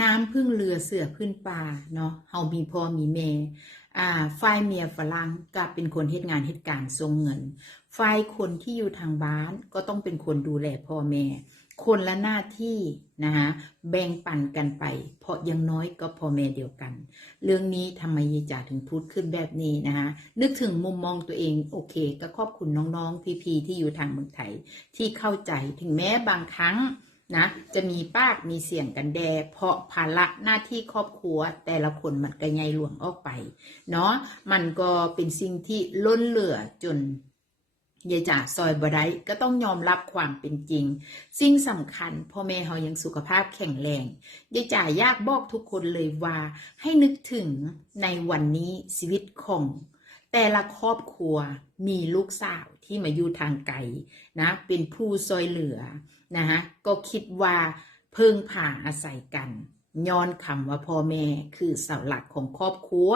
น้ำพึ่งเรือเสือพึ่งป่าเนาะเฮามีพ่อมีแม่อ่าฝ่ายเมียฝรั่งก็เป็นคนเฮ็ดงานเฮ็ดการส่งเงินฝ่ายคนที่อยู่ทางบ้านก็ต้องเป็นคนดูแลพ่อแม่ คนละหน้าที่นะคะแบ่งปันกันไป เพราะยังน้อยก็พ่อแม่เดียวกัน เรื่องนี้ทำไมยายจ๋าถึงพูดขึ้นแบบนี้นะคะนึกถึงมุมมองตัวเองโอเค ก็ขอบคุณน้องๆพี่ๆที่อยู่ทางเมืองไทยที่เข้าใจถึงแม้บางครั้ง นะจะมีปากมีเสียงกันแด เพราะภาระหน้าที่ครอบครัว แต่ละคนมันก็ใหญ่หลวงออกไป เนาะมันก็เป็นสิ่งที่ล้นเหลือจนยายจ๋าซอยบไดก็ต้องยอมรับความเป็นจริง สิ่งสำคัญพ่อแม่เฮายังสุขภาพแข็งแรงยายจ๋ายากบอกทุกคนเลยว่า ให้นึกถึงในวันนี้ชีวิตของ แต่ละครอบครัวมีลูกสาวที่มาอยู่ทางไกลนะ เป็นผู้ซอยเหลือนะฮะก็คิดว่าเพิ่งผ่าอาศัยกันย้อนคำว่าพ่อแม่คือเสาหลักของครอบครัว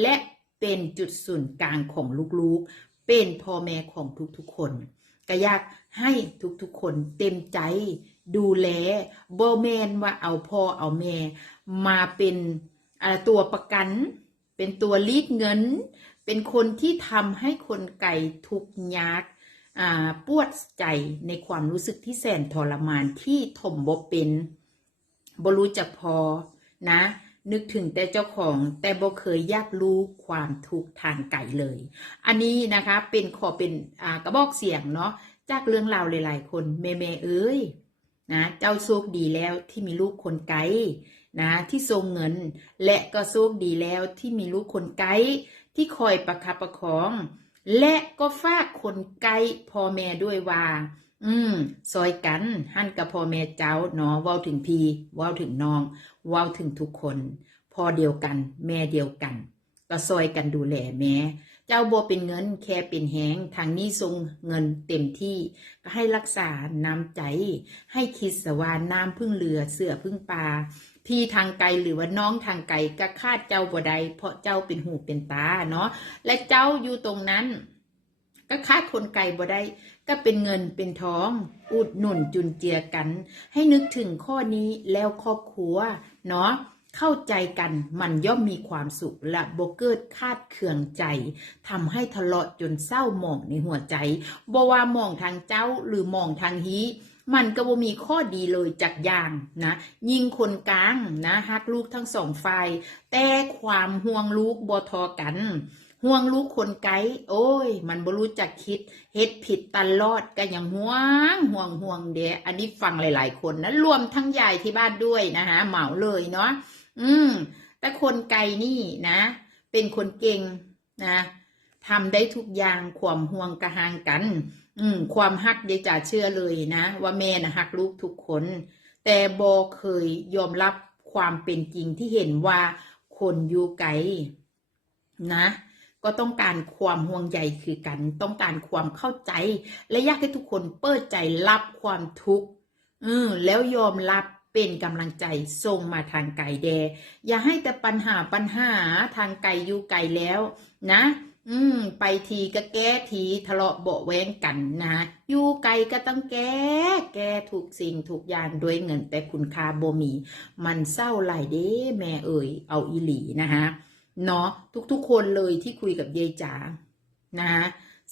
และเป็นจุดศูนย์กลางของลูกๆ เป็นพ่อแม่ของทุกๆคนก็อยากให้ทุกๆคนเต็มใจดูแลโบแมนว่าเอาพ่อเอาแม่ มาเป็นตัวประกัน เป็นตัวลีดเงิน เป็นคนที่ทำให้คนไก่ทุกยากอ่าปวดใจในความรู้สึกที่แสนทรมานที่ถมบ่เป็นบ่รู้จักพอนะ นึกถึงแต่เจ้าของแต่บ่เคยอยากรู้ความทุกข์ทางไก่เลย อันนี้นะคะเป็นขอเป็นกระบอกเสียงเนาะจากเรื่องราวหลาย ๆ คนแม่แม่ๆเอ้ยนะเจ้าโชคดีแล้วที่มีลูกคนไกลนะที่ทรงเงิน และก็โชคดีแล้วที่มีลูกคนไกล ที่คอยประคับประคอง และก็ฝากคนไกลพ่อแม่ด้วยว่าอืมซอยกันหั่นกับพ่อแม่เจ้าเนาะเว้าถึงพี่เว้าถึงน้องเว้าถึงทุกคนพ่อเดียวกัน แม่เดียวกัน ก็ซอยกันดูแลแม่เจ้าบัวเป็นเงินแค่เป็นแหงทางนี้ทรงเงินเต็มที่ก็ให้รักษาน้ำใจ ให้คิดสวาน้ำพึ่งเรือเสือพึ่งปลา พี่ทางไกลหรือว่าน้องทางไกลก็คาดเจ้าบ่ใดเพราะเจ้าเป็นหูเป็นตาเนาะและเจ้าอยู่ตรงนั้น ก็คาดคนไกลบ่ได้ก็เป็นเงินเป็นทอง อุดหนุนจุนเจือกัน ให้นึกถึงข้อนี้แล้วครอบครัวเนาะเข้าใจกันมันย่อมมีความสุขและโบเกิดคาดเคืองใจทำให้ทะเลาะจนเศร้าหมองในหัวใจบว่ามองทางเจ้าหรือหมองทางฮี มันก็บ่มีข้อดีเลยจากอย่างนะ ยิ่งคนกลางนะฮักลูกทั้งสองฝ่ายแต่ความห่วงลูกบ่ทอกันห่วงลูกคนไกลโอ้ย มันบ่รู้จักคิดเฮ็ดผิดตลอดก็ยังห่วงห่วงห่วงเดะอันนี้ฟังหลาย ๆ คนนะรวมทั้งยายที่บ้านด้วยนะคะเหมาเลยเนาะอืมแต่คนไกลนี่นะ เป็นคนเก่งนะ ทำได้ทุกอย่างความห่วงกระหางกัน อืม ความฮักเดจ่าเชื่อเลยนะ ว่าแม่นะฮักลูกทุกคน แต่บอเคยยอมรับความเป็นจริงที่เห็นว่าคนอยู่ไกลนะ ก็ต้องการความห่วงใยคือกัน ต้องการความเข้าใจ และอยากให้ทุกคนเปิดใจรับความทุกข์อืมแล้วยอมรับเป็นกำลังใจส่งมาทางไกลแด อย่าให้แต่ปัญหาปัญหาทางไกลอยู่ไกลแล้ว นะ อืม ไปทีก็แก้ทีทะเลาะเบาะแว้งกันนะ อยู่ไกลก็ต้องแก้ แก้ถูกสิ่งถูกอย่างด้วยเงินแต่คุณค่าบ่มี มันเศร้าไหลายเด้แม่เอ่ยเอาอีหลีนะคะเนาะทุกๆคนเลยที่คุยกับยายจ๋านะ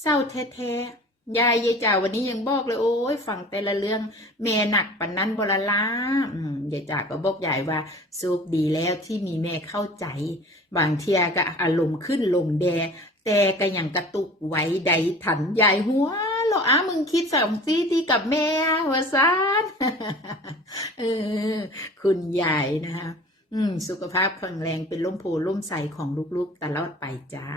เศร้าแท้ๆ ยายยายจ๋าวันนี้ยังบอกเลย โอ้ยฟังแต่ละเรื่องแม่หนักปันนั้นบลาลาอืมยายจ๋าก็บอกยายว่าสุขดีแล้วที่มีแม่เข้าใจ บางเทียก็อารมณ์ขึ้นลงแด แต่ก็ยังกระตุกไว้ใดถันยายหัวเหรออ้ามึงคิดสองซี่ที่กับแม่หัวซานเออคุณยายนะคะอืม สุขภาพแข็งแรงเป็นล่มโพล่มใสของลูกๆตลอดไปจ้า